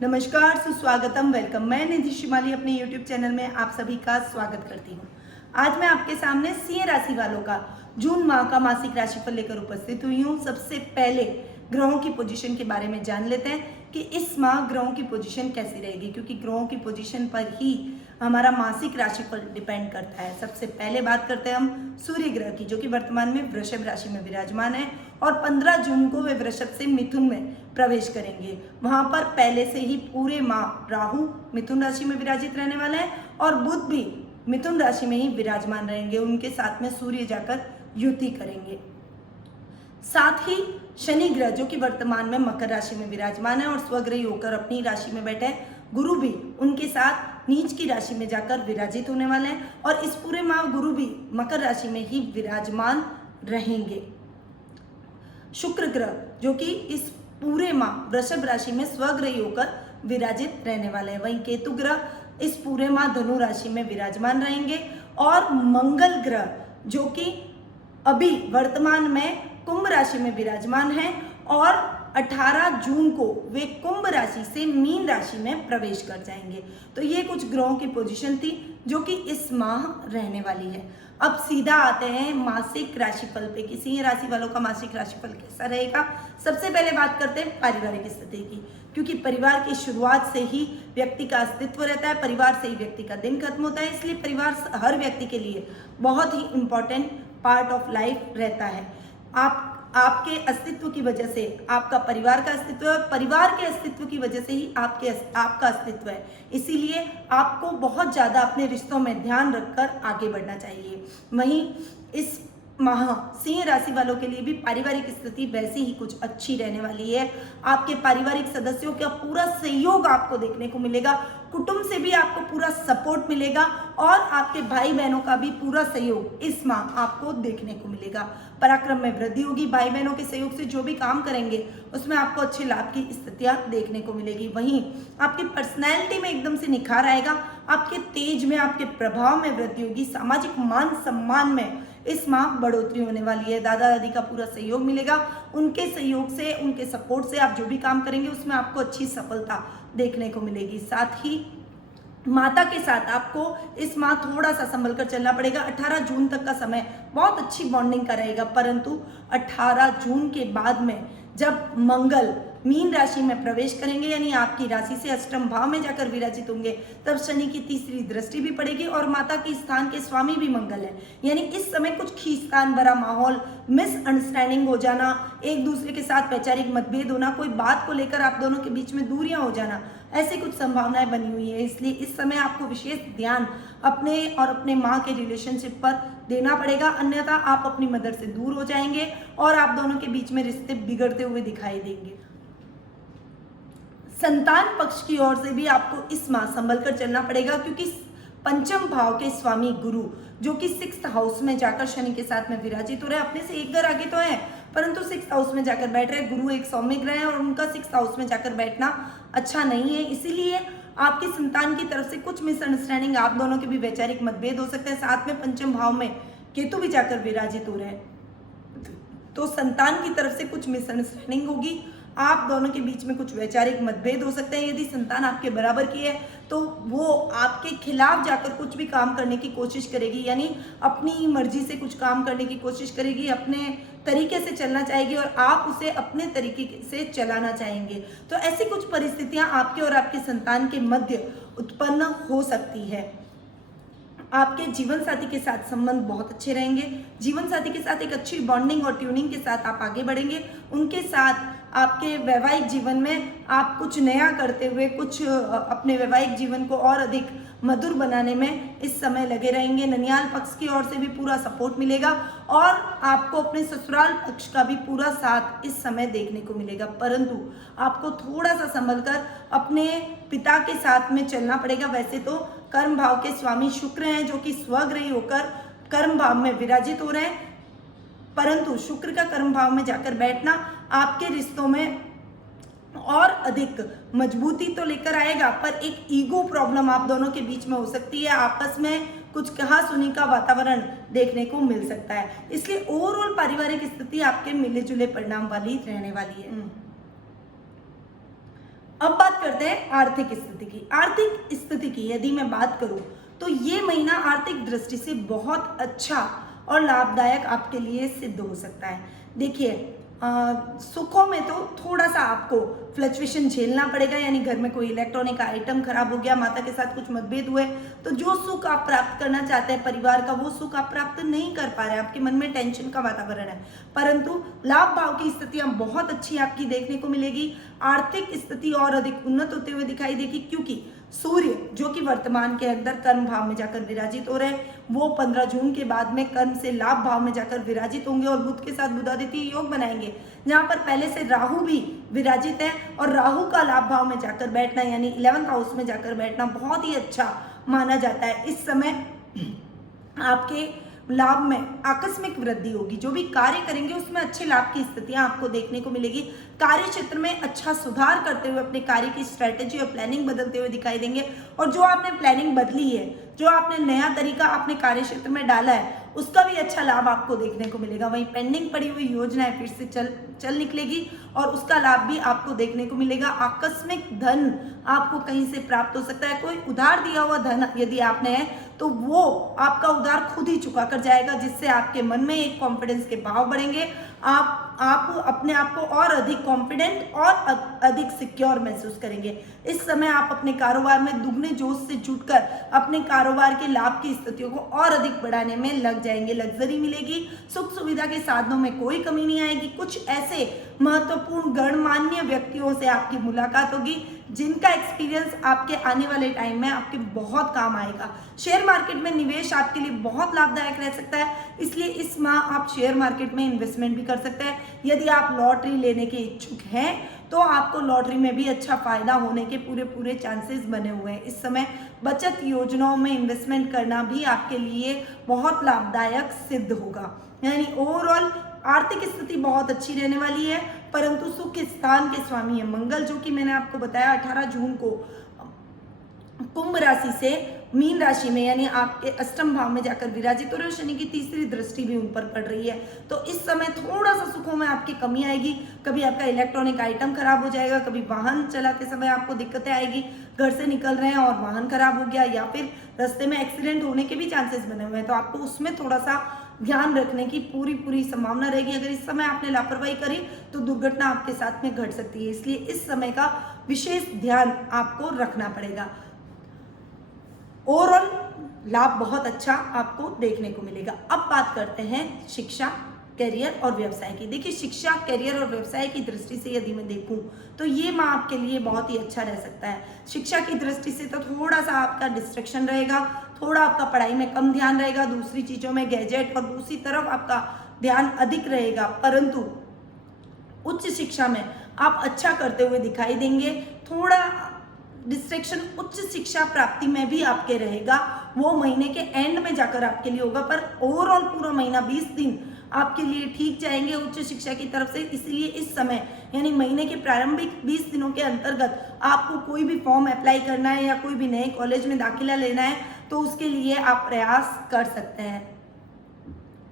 नमस्कार, सुस्वागतम, वेलकम। मैं निधि शिमाली अपने YouTube चैनल में आप सभी का स्वागत करती हूँ। आज मैं आपके सामने सिंह राशि वालों का जून माह का मासिक राशिफल लेकर उपस्थित हुई हूँ। सबसे पहले ग्रहों की पोजीशन के बारे में जान लेते हैं कि इस माह ग्रहों की पोजीशन कैसी रहेगी, क्योंकि ग्रहों की पोजीशन पर ही हमारा मासिक राशिफल डिपेंड करता है। सबसे पहले बात करते हैं हम सूर्य ग्रह की, जो कि वर्तमान में वृषभ राशि में विराजमान है और 15 जून को वे वृषभ से मिथुन में प्रवेश करेंगे। वहां पर पहले से ही पूरे माह राहु मिथुन राशि में विराजित रहने वाले हैं और बुध भी मिथुन राशि में ही विराजमान रहेंगे। उनके साथ में सूर्य जाकर युति करेंगे। साथ ही शनि ग्रह, जो कि वर्तमान में मकर राशि में विराजमान है और स्वग्रही होकर अपनी राशि में बैठे हैं, गुरु भी उनके साथ नीच की राशि में जाकर विराजित होने वाले हैं और इस पूरे माह गुरु भी मकर राशि में ही विराजमान रहेंगे। शुक्र ग्रह, जो कि इस पूरे माह वृषभ राशि में स्वग्रही होकर विराजित रहने वाले हैं। वहीं केतु ग्रह इस पूरे माह धनु राशि में विराजमान रहेंगे और मंगल ग्रह, जो कि अभी वर्तमान में कुंभ राशि में विराजमान है और 18 जून को वे कुंभ राशि से मीन राशि में प्रवेश कर जाएंगे। तो ये कुछ ग्रहों की पोजीशन थी जो कि इस माह रहने वाली है। अब सीधा आते हैं मासिक राशिफल पे कि सिंह राशि वालों का मासिक राशिफल कैसा रहेगा। सबसे पहले बात करते हैं पारिवारिक स्थिति की, क्योंकि परिवार की शुरुआत से ही व्यक्ति का अस्तित्व रहता है, परिवार से ही व्यक्ति का दिन खत्म होता है। इसलिए परिवार हर व्यक्ति के लिए बहुत ही इंपॉर्टेंट पार्ट ऑफ लाइफ रहता है। आपके अस्तित्व की वजह से आपका परिवार का अस्तित्व है, परिवार के अस्तित्व की वजह से ही आपका अस्तित्व है। इसीलिए आपको बहुत ज़्यादा अपने रिश्तों में ध्यान रखकर आगे बढ़ना चाहिए। वहीं इस माह सिंह राशि वालों के लिए भी पारिवारिक स्थिति वैसी ही कुछ अच्छी रहने वाली है। आपके पारिवारिक सदस्यों का पूरा सहयोग आपको देखने को मिलेगा, कुटुंब से भी आपको पूरा सपोर्ट मिलेगा और आपके भाई बहनों का भी पूरा सहयोग इस माह आपको देखने को मिलेगा। पराक्रम में वृद्धि होगी। भाई बहनों के सहयोग से जो भी काम करेंगे उसमें आपको अच्छे लाभ की स्थितियां देखने को मिलेगी। वहीं आपकी पर्सनैलिटी में एकदम से निखार आएगा, आपके तेज में, आपके प्रभाव में वृद्धि होगी। सामाजिक मान सम्मान में इस माह बढ़ोतरी होने वाली है। दादा दादी का पूरा सहयोग मिलेगा, उनके सहयोग से, उनके सपोर्ट से आप जो भी काम करेंगे उसमें आपको अच्छी सफलता देखने को मिलेगी। साथ ही माता के साथ आपको इस माह थोड़ा सा संभल कर चलना पड़ेगा। 18 जून तक का समय बहुत अच्छी बॉन्डिंग का रहेगा, परंतु 18 जून के बाद में जब मंगल मीन राशि में प्रवेश करेंगे, यानी आपकी राशि से अष्टम भाव में जाकर विराजित होंगे, तब शनि की तीसरी दृष्टि भी पड़ेगी और माता के स्थान के स्वामी भी मंगल है। यानी इस समय कुछ खींचतान भरा माहौल, मिसअंडरस्टैंडिंग हो जाना, एक दूसरे के साथ वैचारिक मतभेद होना, कोई बात को लेकर आप दोनों के बीच में दूरियां हो जाना, ऐसी कुछ संभावनाएं बनी हुई है। इसलिए इस समय आपको विशेष ध्यान अपने और अपने माँ के रिलेशनशिप पर देना पड़ेगा, अन्यथा आप अपनी मदर से दूर हो जाएंगे और आप दोनों के बीच में रिश्ते बिगड़ते हुए दिखाई देंगे। संतान पक्ष की ओर से भी आपको इस माह संभल कर चलना पड़ेगा, क्योंकि पंचम भाव के स्वामी गुरु, जो कि 6th हाउस में जाकर शनि के साथ में विराजित हो रहे हैं, अपने से एक घर आगे तो है परंतु 6th हाउस में जाकर बैठ रहे हैं। गुरु एक सौम्य ग्रह है और उनका 6th हाउस में जाकर बैठना अच्छा नहीं है। इसीलिए आपकी संतान की तरफ से कुछ मिसअंडरस्टैंडिंग, आप दोनों के भी वैचारिक मतभेद हो सकते हैं। साथ में पंचम भाव में केतु भी जाकर विराजित हो रहे हैं, तो संतान की तरफ से कुछ मिसअंडरस्टैंडिंग होगी, आप दोनों के बीच में कुछ वैचारिक मतभेद हो सकते हैं। यदि संतान आपके बराबर की है तो वो आपके खिलाफ जाकर कुछ भी काम करने की कोशिश करेगी, यानी अपनी मर्जी से कुछ काम करने की कोशिश करेगी, अपने तरीके से चलना चाहेगी और आप उसे अपने तरीके से चलाना चाहेंगे। तो ऐसी कुछ परिस्थितियां आपके और आपके संतान के मध्य उत्पन्न हो सकती है। आपके जीवन साथी के साथ संबंध बहुत अच्छे रहेंगे। जीवन साथी के साथ एक अच्छी बॉन्डिंग और ट्यूनिंग के साथ आप आगे बढ़ेंगे। उनके साथ आपके वैवाहिक जीवन में आप कुछ नया करते हुए कुछ अपने वैवाहिक जीवन को और अधिक मधुर बनाने में इस समय लगे रहेंगे। ननियाल पक्ष की ओर से भी पूरा सपोर्ट मिलेगा और आपको अपने ससुराल पक्ष का भी पूरा साथ इस समय देखने को मिलेगा, परंतु आपको थोड़ा सा संभल कर अपने पिता के साथ में चलना पड़ेगा। वैसे तो कर्म भाव के स्वामी शुक्र हैं, जो कि स्वग्रही होकर कर्म भाव में विराजित हो रहे हैं, परंतु शुक्र का कर्म भाव में जाकर बैठना आपके रिश्तों में और अधिक मजबूती तो लेकर आएगा, पर एक ईगो प्रॉब्लम आप दोनों के बीच में हो सकती है। आपस में कुछ कहा सुनी का वातावरण देखने को मिल सकता है। इसलिए ओवरऑल पारिवारिक स्थिति आपके मिले जुले परिणाम वाली रहने वाली है। अब बात बात करते हैं आर्थिक स्थिति की। आर्थिक स्थिति की यदि मैं बात करूं तो ये महीना आर्थिक दृष्टि से बहुत अच्छा और लाभदायक आपके लिए सिद्ध हो सकता है। देखिए, सुखों में तो थोड़ा सा आपको फ्लक्चुएशन झेलना पड़ेगा, यानी घर में कोई इलेक्ट्रॉनिक आइटम खराब हो गया, माता के साथ कुछ मतभेद हुए, तो जो सुख आप प्राप्त करना चाहते हैं परिवार का, वो सुख आप प्राप्त नहीं कर पा रहे हैं, आपके मन में टेंशन का वातावरण है। परंतु लाभ भाव की स्थितियां बहुत अच्छी आपकी देखने को मिलेगी। आर्थिक स्थिति और अधिक उन्नत होते हुए दिखाई देगी, क्योंकि सूर्य जो कि वर्तमान के अंदर कर्म भाव में जाकर विराजित हो रहे हैं, वो 15 जून के बाद में कर्म से लाभ भाव में जाकर विराजित होंगे और बुध के साथ बुधादित्य योग बनाएंगे, जहां पर पहले से राहु भी विराजित है। और राहु का लाभ भाव में जाकर बैठना, यानी 11th हाउस में जाकर बैठना बहुत ही अच्छा माना जाता है। इस समय आपके लाभ में आकस्मिक वृद्धि होगी, जो भी कार्य करेंगे उसमें अच्छे लाभ की स्थितियां आपको देखने को मिलेगी। कार्य क्षेत्र में अच्छा सुधार करते हुए अपने कार्य की स्ट्रेटेजी और प्लानिंग बदलते हुए दिखाई देंगे। और जो आपने प्लानिंग बदली है, जो आपने नया तरीका अपने कार्य क्षेत्र में डाला है, उसका भी अच्छा लाभ आपको देखने को मिलेगा। वहीं पेंडिंग पड़ी हुई योजनाएं फिर से चल निकलेगी और उसका लाभ भी आपको देखने को मिलेगा। आकस्मिक धन आपको कहीं से प्राप्त हो सकता है। कोई उधार दिया हुआ धन यदि आपने है तो वो आपका उधार खुद ही चुका कर जाएगा, जिससे आपके मन में एक कॉन्फिडेंस के भाव बढ़ेंगे। आप अपने आप को और अधिक कॉन्फिडेंट और अधिक सिक्योर महसूस करेंगे। इस समय आप अपने कारोबार में दुगने जोश से जुटकर अपने कारोबार के लाभ की स्थितियों को और अधिक बढ़ाने में लग जाएंगे। लग्जरी मिलेगी, सुख सुविधा के साधनों में कोई कमी नहीं आएगी। कुछ ऐसे महत्वपूर्ण गणमान्य व्यक्तियों से आपकी मुलाकात होगी जिनका एक्सपीरियंस आपके आने वाले टाइम में आपके बहुत काम आएगा। शेयर मार्केट में निवेश आपके लिए बहुत लाभदायक रह सकता है, इसलिए इस माह आप शेयर मार्केट में इन्वेस्टमेंट भी कर सकते हैं। यदि आप लॉटरी लेने के इच्छुक हैं तो आपको लॉटरी में भी अच्छा फायदा होने के पूरे चांसेस बने हुए हैं। इस समय बचत योजनाओं में इन्वेस्टमेंट करना भी आपके लिए बहुत लाभदायक सिद्ध होगा। यानी ओवरऑल आर्थिक स्थिति बहुत अच्छी रहने वाली है। परंतु सुख स्थान के स्वामी है मंगल, जो कि मैंने आपको बताया 18 जून को कुंभ राशि से मीन राशि में, यानी आपके अष्टम भाव में जाकर विराजित हो रहे हो। शनि की तीसरी दृष्टि भी उन पर पड़ रही है, तो इस समय थोड़ा सा सुखों में आपकी कमी आएगी। कभी आपका इलेक्ट्रॉनिक आइटम खराब हो जाएगा, कभी वाहन चलाते समय आपको दिक्कतें आएगी, घर से निकल रहे हैं और वाहन खराब हो गया, या फिर रास्ते में एक्सीडेंट होने के भी चांसेस बने हुए हैं, तो आपको उसमें थोड़ा सा ध्यान रखने की पूरी संभावना रहेगी। अगर इस समय आपने लापरवाही करी तो दुर्घटना आपके साथ में घट सकती है, इसलिए इस समय का विशेष ध्यान आपको रखना पड़ेगा। ओवरऑल लाभ बहुत अच्छा आपको देखने को मिलेगा। अब बात करते हैं शिक्षा, करियर और व्यवसाय की। देखिए, शिक्षा, करियर और व्यवसाय की दृष्टि से यदि मैं देखूं तो ये माह आपके लिए बहुत ही अच्छा रह सकता है। शिक्षा की दृष्टि से तो थोड़ा सा आपका डिस्ट्रैक्शन रहेगा, थोड़ा आपका पढ़ाई में कम ध्यान रहेगा, दूसरी चीजों में गैजेट और दूसरी तरफ आपका ध्यान अधिक रहेगा। परंतु उच्च शिक्षा में आप अच्छा करते हुए दिखाई देंगे। थोड़ा डिस्ट्रैक्शन उच्च शिक्षा प्राप्ति में भी आपके रहेगा, वो महीने के एंड में जाकर आपके लिए होगा, पर ओवरऑल पूरा महीना 20 दिन आपके लिए ठीक जाएंगे उच्च शिक्षा की तरफ से। इसलिए इस समय यानी महीने के प्रारंभिक 20 दिनों के अंतर्गत आपको कोई भी फॉर्म अप्लाई करना है या कोई भी नए कॉलेज में दाखिला लेना है तो उसके लिए आप प्रयास कर सकते हैं।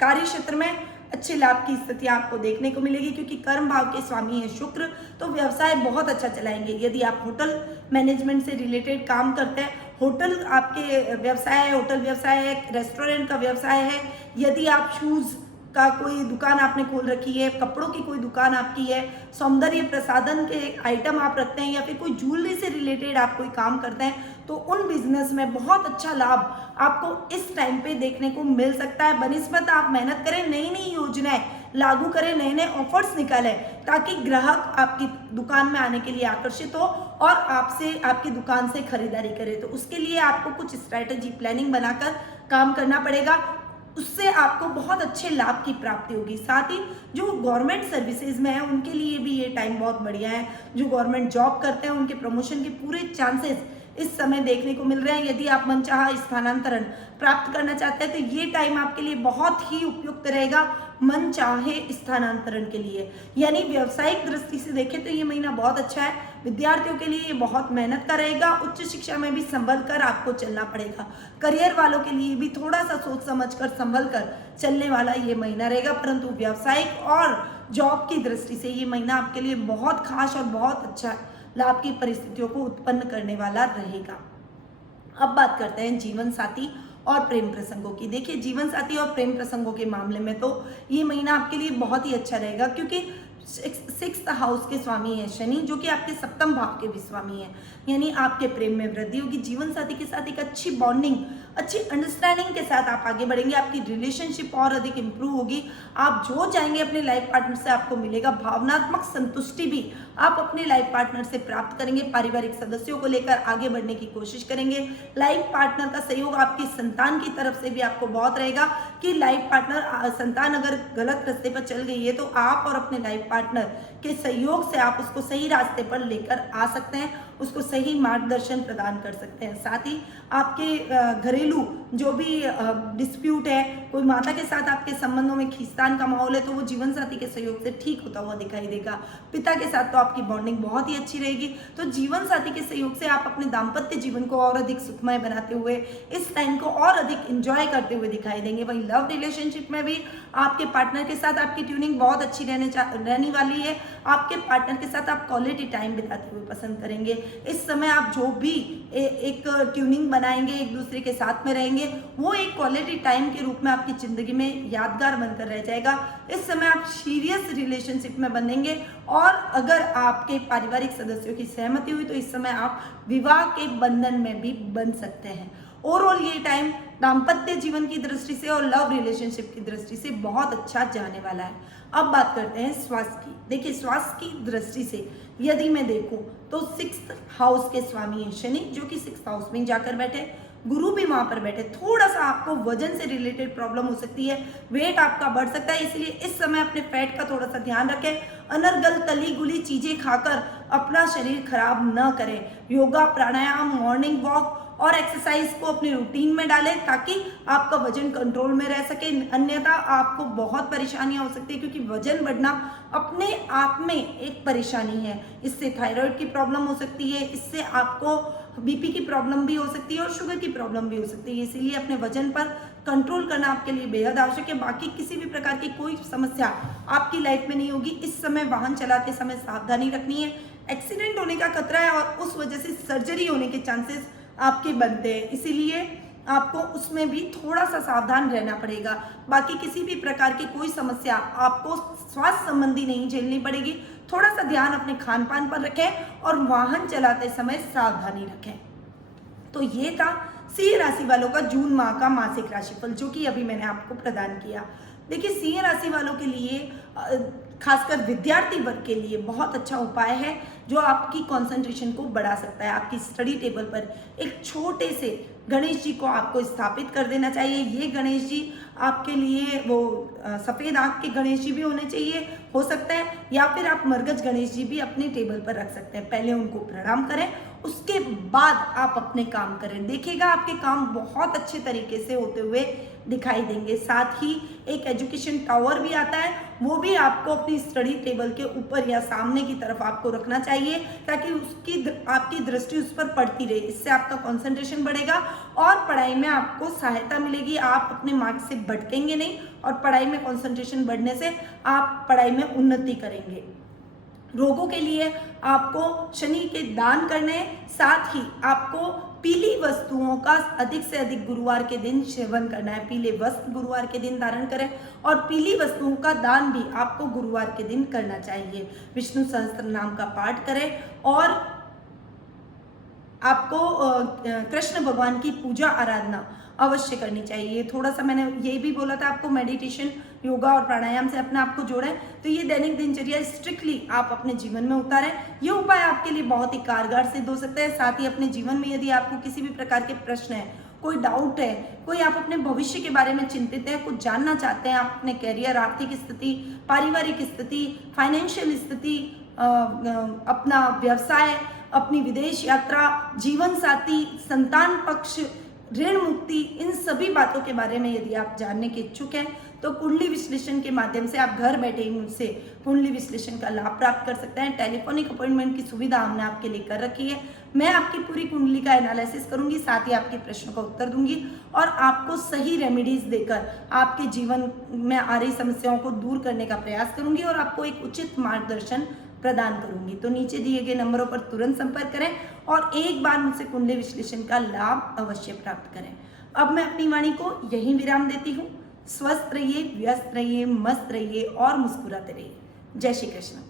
कार्य क्षेत्र में अच्छे लाभ की स्थिति आपको देखने को मिलेगी, क्योंकि कर्म भाव के स्वामी है शुक्र, तो व्यवसाय बहुत अच्छा चलाएंगे। यदि आप होटल मैनेजमेंट से रिलेटेड काम करते हैं, होटल आपके व्यवसाय है, होटल व्यवसाय है, रेस्टोरेंट का व्यवसाय है, यदि आप शूज का कोई दुकान आपने खोल रखी है, कपड़ों की कोई दुकान आपकी है, सौंदर्य प्रसाधन के आइटम आप रखते हैं, या फिर कोई ज्वेलरी से रिलेटेड आप कोई काम करते हैं, तो उन बिजनेस में बहुत अच्छा लाभ आपको इस टाइम पे देखने को मिल सकता है। बनिस्बत आप मेहनत करें, नई नई योजनाएं लागू करें, नए नए ऑफर्स निकालें, ताकि ग्राहक आपकी दुकान में आने के लिए आकर्षित हो और आपसे, आपकी दुकान से खरीदारी करे। तो उसके लिए आपको कुछ स्ट्रैटेजी, प्लानिंग बनाकर काम करना पड़ेगा, उससे आपको बहुत अच्छे लाभ की प्राप्ति होगी। साथ ही जो गवर्नमेंट सर्विसेज में है उनके लिए भी ये टाइम बहुत बढ़िया है। जो गवर्नमेंट जॉब करते हैं उनके प्रमोशन के पूरे चांसेस इस समय देखने को मिल रहे हैं। यदि आप मनचाहा स्थानांतरण प्राप्त करना चाहते हैं तो ये टाइम आपके लिए बहुत ही उपयुक्त रहेगा मनचाहे स्थानांतरण के लिए। यानी व्यावसायिक दृष्टि से देखें तो ये महीना बहुत अच्छा है। विद्यार्थियों के लिए ये बहुत मेहनत का रहेगा, उच्च शिक्षा में भी संभल कर आपको चलना पड़ेगा। करियर वालों के लिए भी थोड़ा सा सोच समझ कर, संभल कर चलने वाला ये महीना रहेगा। परंतु व्यावसायिक और जॉब की दृष्टि से ये महीना आपके लिए बहुत खास और बहुत अच्छा लाभ की परिस्थितियों को उत्पन्न करने वाला रहेगा। अब बात करते हैं जीवन साथी और प्रेम प्रसंगों की। देखिए, जीवन साथी और प्रेम प्रसंगों के मामले में तो ये महीना आपके लिए बहुत ही अच्छा रहेगा, क्योंकि 6th हाउस के स्वामी है शनि, जो कि आपके 7th भाव के भी स्वामी है। यानी आपके प्रेम में वृद्धि होगी, जीवन साथी के साथ एक अच्छी बॉन्डिंग, अच्छी अंडरस्टैंडिंग के साथ आप आगे बढ़ेंगे, आपकी रिलेशनशिप और अधिक इंप्रूव होगी। आप जो चाहेंगे अपने लाइफ पार्टनर से आपको मिलेगा। भावनात्मक संतुष्टि भी आप अपने लाइफ पार्टनर से प्राप्त करेंगे। पारिवारिक सदस्यों को लेकर आगे बढ़ने की कोशिश करेंगे। लाइफ पार्टनर का सहयोग आपकी संतान की तरफ से भी आपको बहुत रहेगा कि लाइफ पार्टनर, संतान अगर गलत रास्ते पर चल गई है तो आप और अपने लाइफ पार्टनर के सहयोग से आप उसको सही रास्ते पर लेकर आ सकते हैं, उसको सही मार्गदर्शन प्रदान कर सकते हैं। साथ ही आपके घरेलू जो भी डिस्प्यूट है, कोई माता के साथ आपके संबंधों में खींचतान का माहौल है, तो वो जीवन साथी के सहयोग से ठीक होता हुआ दिखाई देगा। पिता के साथ तो आपकी बॉन्डिंग बहुत ही अच्छी रहेगी। तो जीवन साथी के सहयोग से आप अपने दाम्पत्य जीवन को और अधिक सुखमय बनाते हुए इस टाइम को और अधिक इंजॉय करते हुए दिखाई देंगे। वहीं लव रिलेशनशिप में भी आपके पार्टनर के साथ आपकी ट्यूनिंग बहुत अच्छी रहने वाली है। आपके पार्टनर के साथ आप क्वालिटी टाइम बिताते हुए पसंद करेंगे। इस समय आप जो भी एक ट्यूनिंग बनाएंगे, एक दूसरे के साथ में रहेंगे, वो एक क्वालिटी टाइम के रूप में आपकी जिंदगी में यादगार बनकर रह जाएगा। इस समय आप सीरियस रिलेशनशिप में बनेंगे, और अगर आपके पारिवारिक सदस्यों की सहमति हुई तो इस समय आप विवाह के बंधन में भी बन सकते हैं। ओवरऑल ये टाइम दाम्पत्य जीवन की दृष्टि से और लव रिलेशनशिप की दृष्टि से बहुत अच्छा जाने वाला है। अब बात करते हैं स्वास्थ्य की। देखिए, स्वास्थ्य की दृष्टि से यदि मैं देखूं तो 6th हाउस के स्वामी है शनि, जो कि 6th हाउस में जाकर बैठे, गुरु भी वहां पर बैठे। थोड़ा सा आपको वजन से रिलेटेड प्रॉब्लम हो सकती है, वेट आपका बढ़ सकता है, इसलिए इस समय अपने फैट का थोड़ा सा ध्यान रखें। अनर्गल तली गुली चीजें खाकर अपना शरीर खराब न करें। योगा, प्राणायाम, मॉर्निंग वॉक और एक्सरसाइज को अपने रूटीन में डालें, ताकि आपका वजन कंट्रोल में रह सके। अन्यथा आपको बहुत परेशानियां हो सकती है, क्योंकि वजन बढ़ना अपने आप में एक परेशानी है। इससे थायराइड की प्रॉब्लम हो सकती है, इससे आपको बीपी की प्रॉब्लम भी हो सकती है और शुगर की प्रॉब्लम भी हो सकती है। इसीलिए अपने वजन पर कंट्रोल करना आपके लिए बेहद आवश्यक है। बाकी किसी भी प्रकार की कोई समस्या आपकी लाइफ में नहीं होगी। इस समय वाहन चलाते समय सावधानी रखनी है। एक्सीडेंट होने का खतरा है और उस वजह से सर्जरी होने के चांसेस आपके बनते हैं, इसीलिए आपको उसमें भी थोड़ा सा सावधान रहना पड़ेगा। बाकी किसी भी प्रकार की कोई समस्या आपको स्वास्थ्य संबंधी नहीं झेलनी पड़ेगी। थोड़ा सा ध्यान अपने खान पान पर रखें और वाहन चलाते समय सावधानी रखें। तो ये था सिंह राशि वालों का जून माह का मासिक राशिफल, जो कि अभी मैंने आपको प्रदान किया। देखिए, सिंह राशि वालों के लिए खासकर विद्यार्थी वर्ग के लिए बहुत अच्छा उपाय है, जो आपकी कंसंट्रेशन को बढ़ा सकता है। आपकी स्टडी टेबल पर एक छोटे से गणेश जी को आपको स्थापित कर देना चाहिए। ये गणेश जी आपके लिए वो सफ़ेद आंख के गणेश जी भी होने चाहिए, हो सकता है, या फिर आप मरगज गणेश जी भी अपने टेबल पर रख सकते हैं। पहले उनको प्रणाम करें, उसके बाद आप अपने काम करें। देखिएगा आपके काम बहुत अच्छे तरीके से होते हुए दिखाई देंगे। साथ ही एक एजुकेशन टावर भी आता है, वो भी आपको अपनी स्टडी टेबल के ऊपर या सामने की तरफ आपको रखना चाहिए, ताकि आपकी दृष्टि उस पर पड़ती रहे। इससे आपका कंसंट्रेशन बढ़ेगा और पढ़ाई में आपको सहायता मिलेगी। आप अपने मार्क्स से भटकेंगे नहीं और पढ़ाई में कंसंट्रेशन बढ़ने से आप पढ़ाई में उन्नति करेंगे। रोगों के लिए आपको शनि के दान करने, साथ ही आपको पीली वस्तुओं का अधिक से अधिक गुरुवार के दिन सेवन करना है। पीले वस्त्र गुरुवार के दिन धारण करें और पीली वस्तुओं का दान भी आपको गुरुवार के दिन करना चाहिए। विष्णु सहस्त्र नाम का पाठ करें और आपको कृष्ण भगवान की पूजा आराधना अवश्य करनी चाहिए। थोड़ा सा मैंने ये भी बोला था आपको, मेडिटेशन, योगा और प्राणायाम से अपने आप को जोड़ें। तो ये दैनिक दिनचर्या स्ट्रिक्टली आप अपने जीवन में उतारें। ये उपाय आपके लिए बहुत ही कारगर सिद्ध हो सकते हैं। साथ ही अपने जीवन में यदि आपको किसी भी प्रकार के प्रश्न है, कोई डाउट है, कोई आप अपने भविष्य के बारे में चिंतित हैं, कुछ जानना चाहते हैं, आप अपने कैरियर, आर्थिक स्थिति, पारिवारिक स्थिति, फाइनेंशियल स्थिति, अपना व्यवसाय, अपनी विदेश यात्रा, जीवन साथी, संतान पक्ष, ऋण मुक्ति, इन सभी बातों के बारे में यदि आप जानने के इच्छुक हैं तो कुंडली विश्लेषण के माध्यम से आप घर बैठे ही मुझसे कुंडली विश्लेषण का लाभ प्राप्त कर सकते हैं। टेलीफोनिक अपॉइंटमेंट की सुविधा हमने आपके लिए कर रखी है। मैं आपकी पूरी कुंडली का एनालिसिस करूंगी, साथ ही आपके प्रश्नों का उत्तर दूंगी और आपको सही रेमेडीज देकर आपके जीवन में आ रही समस्याओं को दूर करने का प्रयास करूंगी और आपको एक उचित मार्गदर्शन प्रदान करूंगी। तो नीचे दिए गए नंबरों पर तुरंत संपर्क करें और एक बार मुझसे कुंडली विश्लेषण का लाभ अवश्य प्राप्त करें। अब मैं अपनी वाणी को यहीं विराम देती हूँ। स्वस्थ रहिए, व्यस्त रहिए, मस्त रहिए और मुस्कुराते रहिए। जय श्री कृष्ण।